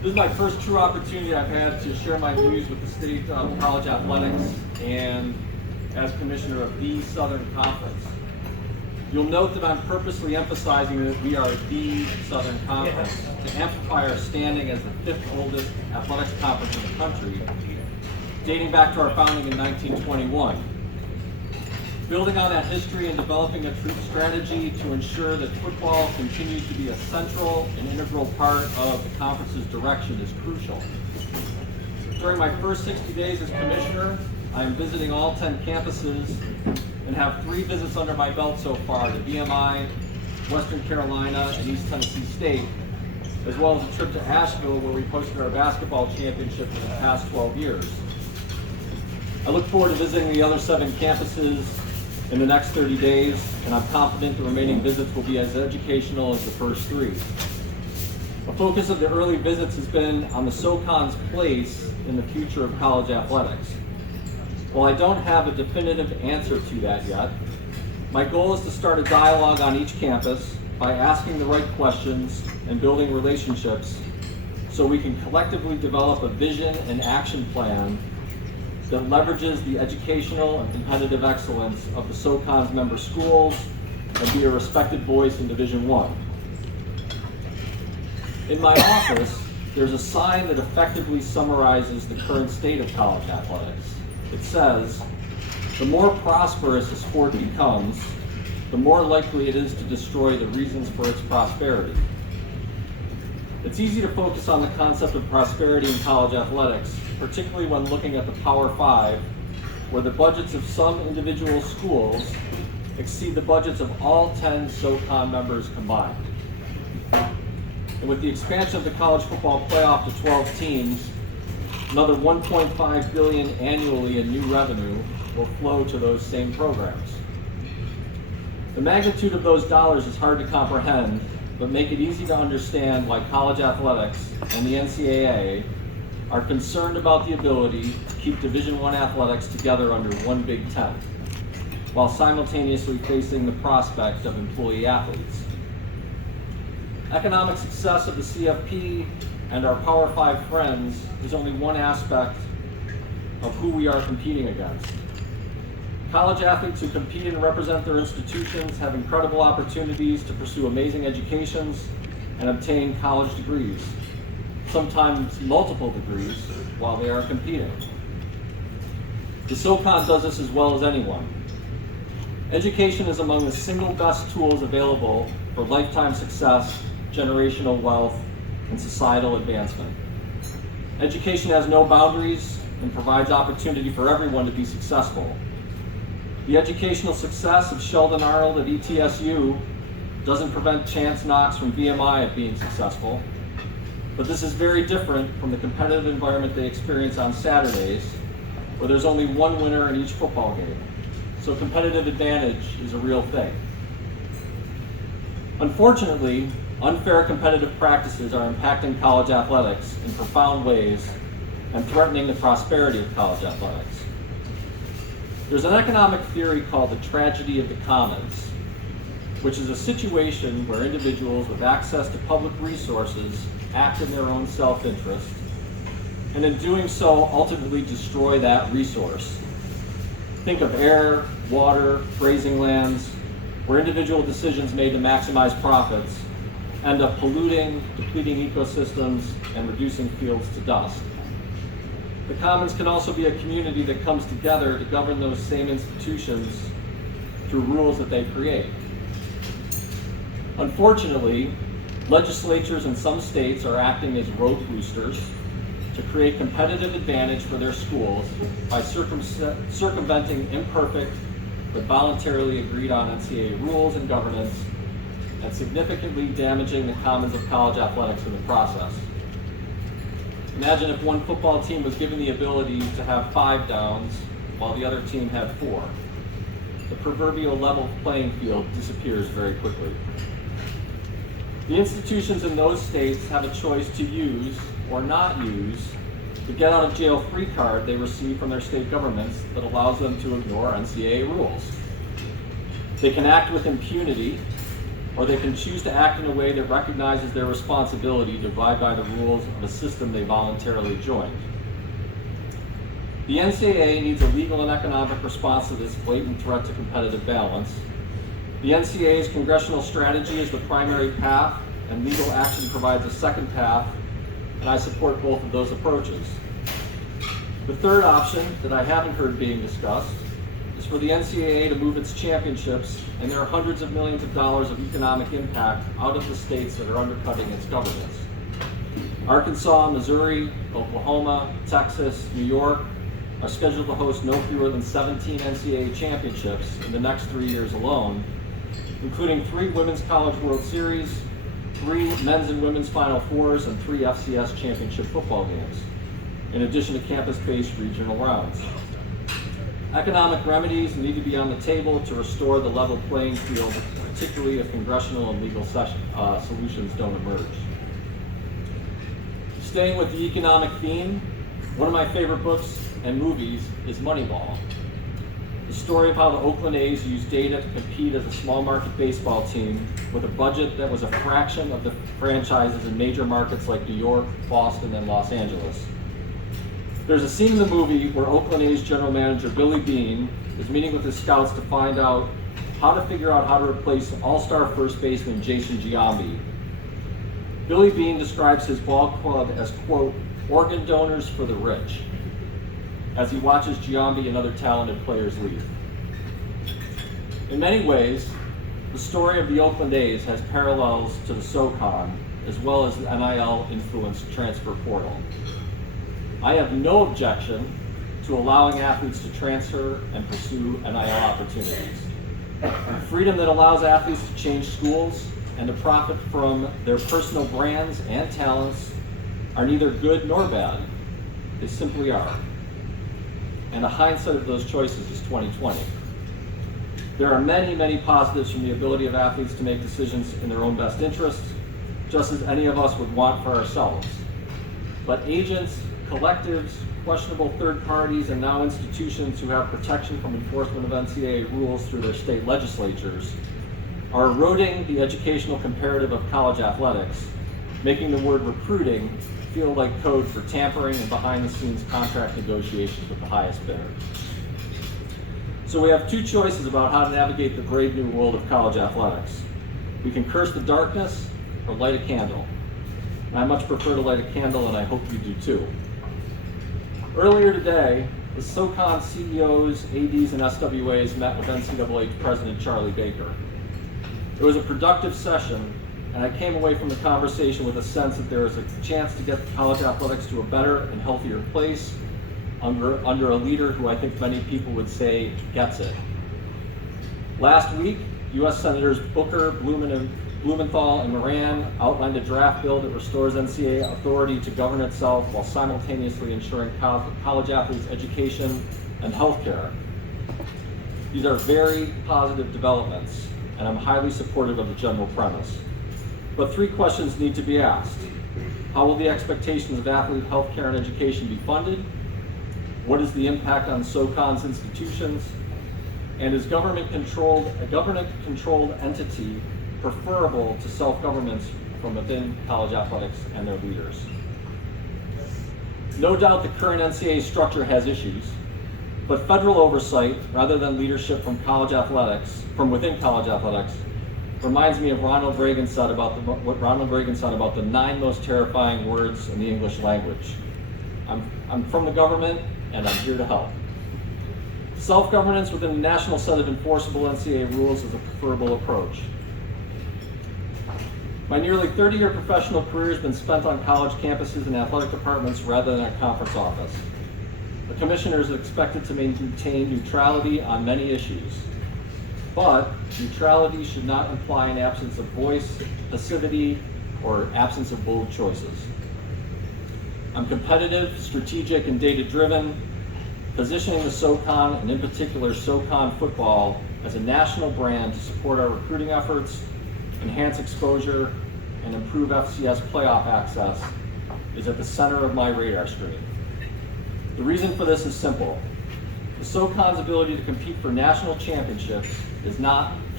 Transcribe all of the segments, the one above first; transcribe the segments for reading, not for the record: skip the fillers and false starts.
This is my first true opportunity I've had to share my views with the state of college athletics and as commissioner of the Southern Conference. You'll note that I'm purposely emphasizing that we are the Southern Conference to amplify our standing as the fifth oldest athletics conference in the country, dating back to our founding in 1921. Building on that history and developing a true strategy to ensure that football continues to be a central and integral part of the conference's direction is crucial. During my first 60 days as commissioner, I am visiting all 10 campuses and have 3 visits under my belt so far to VMI, Western Carolina, and East Tennessee State, as well as a trip to Asheville where we hosted our basketball championship for the past 12 years. I look forward to visiting the other 7 campuses in the next 30 days, and I'm confident the remaining visits will be as educational as the first 3. A focus of the early visits has been on the SoCon's place in the future of college athletics. While I don't have a definitive answer to that yet, my goal is to start a dialogue on each campus by asking the right questions and building relationships so we can collectively develop a vision and action plan that leverages the educational and competitive excellence of the SoCon's member schools and be a respected voice in Division I. In my office, there's a sign that effectively summarizes the current state of college athletics. It says, the more prosperous a sport becomes, the more likely it is to destroy the reasons for its prosperity. It's easy to focus on the concept of prosperity in college athletics, particularly when looking at the Power 5, where the budgets of some individual schools exceed the budgets of all 10 SoCon members combined. And with the expansion of the college football playoff to 12 teams, another $1.5 billion annually in new revenue will flow to those same programs. The magnitude of those dollars is hard to comprehend, but make it easy to understand why college athletics and the NCAA are concerned about the ability to keep Division I athletics together under one Big Ten, while simultaneously facing the prospect of employee athletes. Economic success of the CFP and our Power 5 friends is only one aspect of who we are competing against. College athletes who compete and represent their institutions have incredible opportunities to pursue amazing educations and obtain college degrees, sometimes multiple degrees, while they are competing. The SoCon does this as well as anyone. Education is among the single best tools available for lifetime success, generational wealth, and societal advancement. Education has no boundaries and provides opportunity for everyone to be successful. The educational success of Sheldon Arnold at ETSU doesn't prevent Chance Knox from VMI at being successful, but this is very different from the competitive environment they experience on Saturdays, where there's only one winner in each football game. So competitive advantage is a real thing. Unfortunately, unfair competitive practices are impacting college athletics in profound ways and threatening the prosperity of college athletics. There's an economic theory called the tragedy of the commons, which is a situation where individuals with access to public resources act in their own self-interest, and in doing so ultimately destroy that resource. Think of air, water, grazing lands, where individual decisions made to maximize profits end up polluting, depleting ecosystems, and reducing fields to dust. The commons can also be a community that comes together to govern those same institutions through rules that they create. Unfortunately, legislatures in some states are acting as road boosters to create competitive advantage for their schools by circumventing imperfect but voluntarily agreed on NCAA rules and governance, and significantly damaging the commons of college athletics in the process. Imagine if one football team was given the ability to have 5 downs while the other team had 4. The proverbial level playing field disappears very quickly. The institutions in those states have a choice to use or not use the get out of jail free card they receive from their state governments that allows them to ignore NCAA rules. They can act with impunity or they can choose to act in a way that recognizes their responsibility to abide by the rules of a system they voluntarily joined. The NCAA needs a legal and economic response to this blatant threat to competitive balance. The NCAA's congressional strategy is the primary path, and legal action provides a second path, and I support both of those approaches. The third option that I haven't heard being discussed is for the NCAA to move its championships and their hundreds of millions of dollars of economic impact out of the states that are undercutting its governance. Arkansas, Missouri, Oklahoma, Texas, New York are scheduled to host no fewer than 17 NCAA championships in the next 3 years alone, including 3 Women's College World Series, 3 men's and women's Final Fours, and 3 FCS championship football games, in addition to campus-based regional rounds. Economic remedies need to be on the table to restore the level playing field, particularly if congressional and legal solutions don't emerge. Staying with the economic theme, one of my favorite books and movies is Moneyball. The story of how the Oakland A's used data to compete as a small market baseball team with a budget that was a fraction of the franchises in major markets like New York, Boston, and Los Angeles. There's a scene in the movie where Oakland A's general manager Billy Beane is meeting with his scouts to find out how to figure out how to replace all-star first baseman Jason Giambi. Billy Beane describes his ball club as, quote, organ donors for the rich, as he watches Giambi and other talented players leave. In many ways, the story of the Oakland A's has parallels to the SoCon, as well as the NIL-influenced transfer portal. I have no objection to allowing athletes to transfer and pursue NIL opportunities. The freedom that allows athletes to change schools and to profit from their personal brands and talents are neither good nor bad. They simply are. And the hindsight of those choices is 2020. There are many, many positives from the ability of athletes to make decisions in their own best interests, just as any of us would want for ourselves. But agents, collectives, questionable third parties, and now institutions who have protection from enforcement of NCAA rules through their state legislatures are eroding the educational comparative of college athletics, making the word recruiting feel like code for tampering and behind-the-scenes contract negotiations with the highest bidder. So we have 2 choices about how to navigate the brave new world of college athletics. We can curse the darkness or light a candle. And I much prefer to light a candle, and I hope you do too. Earlier today, the SoCon CEOs, ADs, and SWAs met with NCAA President Charlie Baker. It was a productive session, and I came away from the conversation with a sense that there is a chance to get college athletics to a better and healthier place under a leader who I think many people would say gets it. Last week, U.S. Senators Booker, Blumenthal, and Moran outlined a draft bill that restores NCAA authority to govern itself while simultaneously ensuring college athletes' education and health care. These are very positive developments, and I'm highly supportive of the general premise. But 3 questions need to be asked. How will the expectations of athlete health care and education be funded? What is the impact on SoCon's institutions? And is a government-controlled entity preferable to self-governments from within college athletics and their leaders? No doubt the current NCAA structure has issues, but federal oversight, rather than leadership from within college athletics, reminds me of what Ronald Reagan said about the 9 most terrifying words in the English language. I'm from the government, and I'm here to help. Self-governance within a national set of enforceable NCAA rules is a preferable approach. My nearly 30-year professional career has been spent on college campuses and athletic departments rather than a conference office. The commissioner is expected to maintain neutrality on many issues. But neutrality should not imply an absence of voice, passivity, or absence of bold choices. I'm competitive, strategic, and data-driven, positioning the SoCon, and in particular SoCon football, as a national brand to support our recruiting efforts, enhance exposure, and improve FCS playoff access is at the center of my radar screen. The reason for this is simple. The SoCon's ability to compete for national championships is not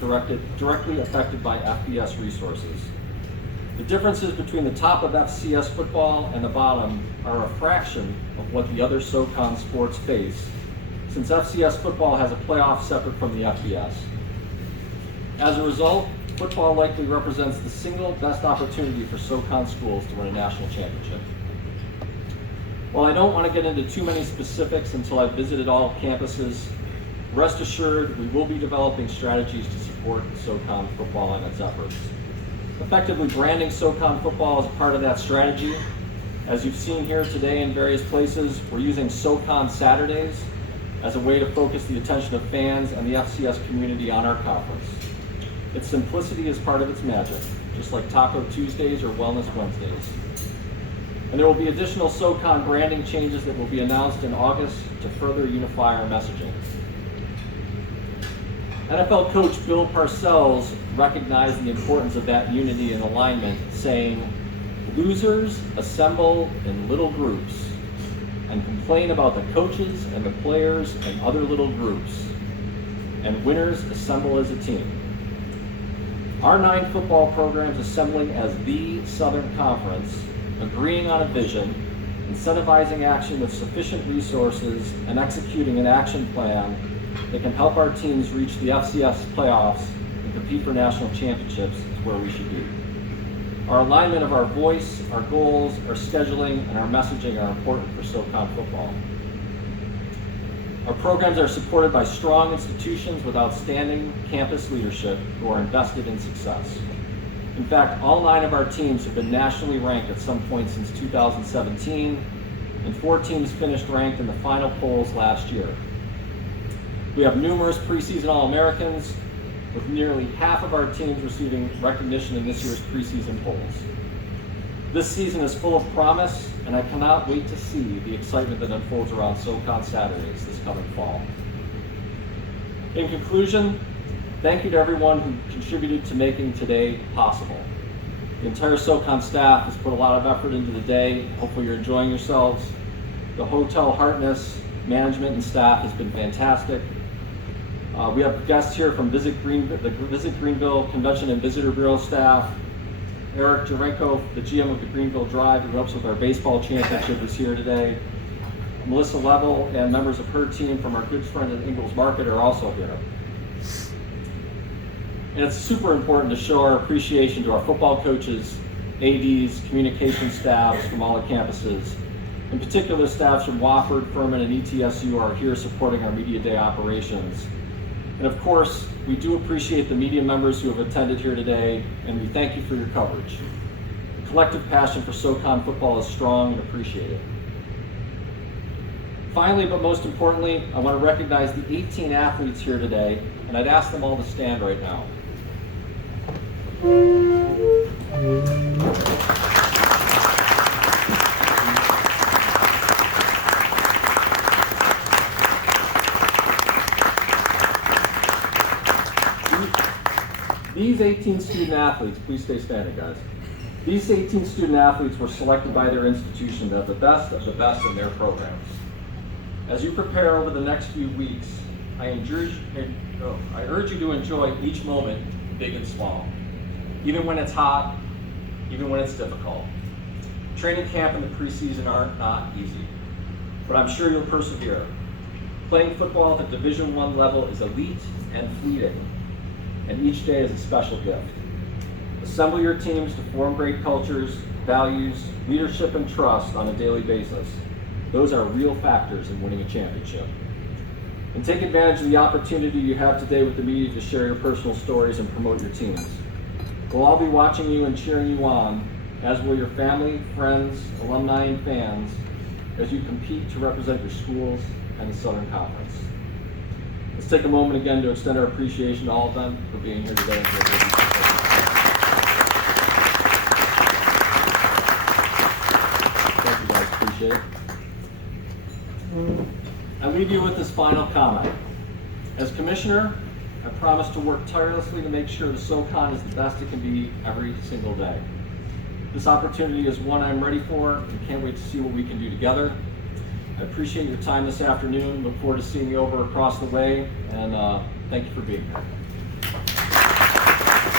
directly affected by FBS resources. The differences between the top of FCS football and the bottom are a fraction of what the other SoCon sports face, since FCS football has a playoff separate from the FBS. As a result, football likely represents the single best opportunity for SoCon schools to win a national championship. While I don't want to get into too many specifics until I've visited all campuses, rest assured we will be developing strategies to support SoCon football and its efforts. Effectively branding SoCon football as a part of that strategy. As you've seen here today in various places, we're using SoCon Saturdays as a way to focus the attention of fans and the FCS community on our conference. Its simplicity is part of its magic, just like Taco Tuesdays or Wellness Wednesdays. And there will be additional SoCon branding changes that will be announced in August to further unify our messaging. NFL coach Bill Parcells recognized the importance of that unity and alignment, saying, "Losers assemble in little groups and complain about the coaches and the players and other little groups, and winners assemble as a team." Our 9 football programs assembling as the Southern Conference, agreeing on a vision, incentivizing action with sufficient resources, and executing an action plan that can help our teams reach the FCS playoffs and compete for national championships is where we should be. Our alignment of our voice, our goals, our scheduling, and our messaging are important for SoCon football. Our programs are supported by strong institutions with outstanding campus leadership who are invested in success. In fact, all 9 of our teams have been nationally ranked at some point since 2017, and 4 teams finished ranked in the final polls last year. We have numerous preseason All-Americans, with nearly half of our teams receiving recognition in this year's preseason polls. This season is full of promise, and I cannot wait to see the excitement that unfolds around SoCon Saturdays this coming fall. In conclusion, thank you to everyone who contributed to making today possible. The entire SoCon staff has put a lot of effort into the day. Hopefully you're enjoying yourselves. The Hotel Hartness management and staff has been fantastic. We have guests here from the Visit Greenville Convention and Visitor Bureau staff. Eric Jarenko, the GM of the Greenville Drive, who helps with our baseball championship, is here today. Melissa Level and members of her team from our good friend at Ingalls Market are also here. And it's super important to show our appreciation to our football coaches, ADs, communication staffs from all the campuses. In particular, staffs from Wofford, Furman, and ETSU are here supporting our Media Day operations. And of course, we do appreciate the media members who have attended here today, and we thank you for your coverage. The collective passion for SoCon football is strong and appreciated. Finally, but most importantly, I want to recognize the 18 athletes here today, and I'd ask them all to stand right now. These 18 student athletes, please stay standing, guys. These 18 student athletes were selected by their institution to have the best of the best in their programs. As you prepare over the next few weeks, I urge you to enjoy each moment, big and small. Even when it's hot, even when it's difficult. Training camp and the preseason are not easy, but I'm sure you'll persevere. Playing football at the Division I level is elite and fleeting, and each day is a special gift. Assemble your teams to form great cultures, values, leadership, and trust on a daily basis. Those are real factors in winning a championship. And take advantage of the opportunity you have today with the media to share your personal stories and promote your teams. We'll all be watching you and cheering you on, as will your family, friends, alumni, and fans, as you compete to represent your schools and the Southern Conference. Let's take a moment again to extend our appreciation to all of them for being here today. Thank you guys, appreciate it. I leave you with this final comment. As Commissioner, I promise to work tirelessly to make sure the SoCon is the best it can be every single day. This opportunity is one I'm ready for and can't wait to see what we can do together. I appreciate your time this afternoon. Look forward to seeing you over across the way, and thank you for being here.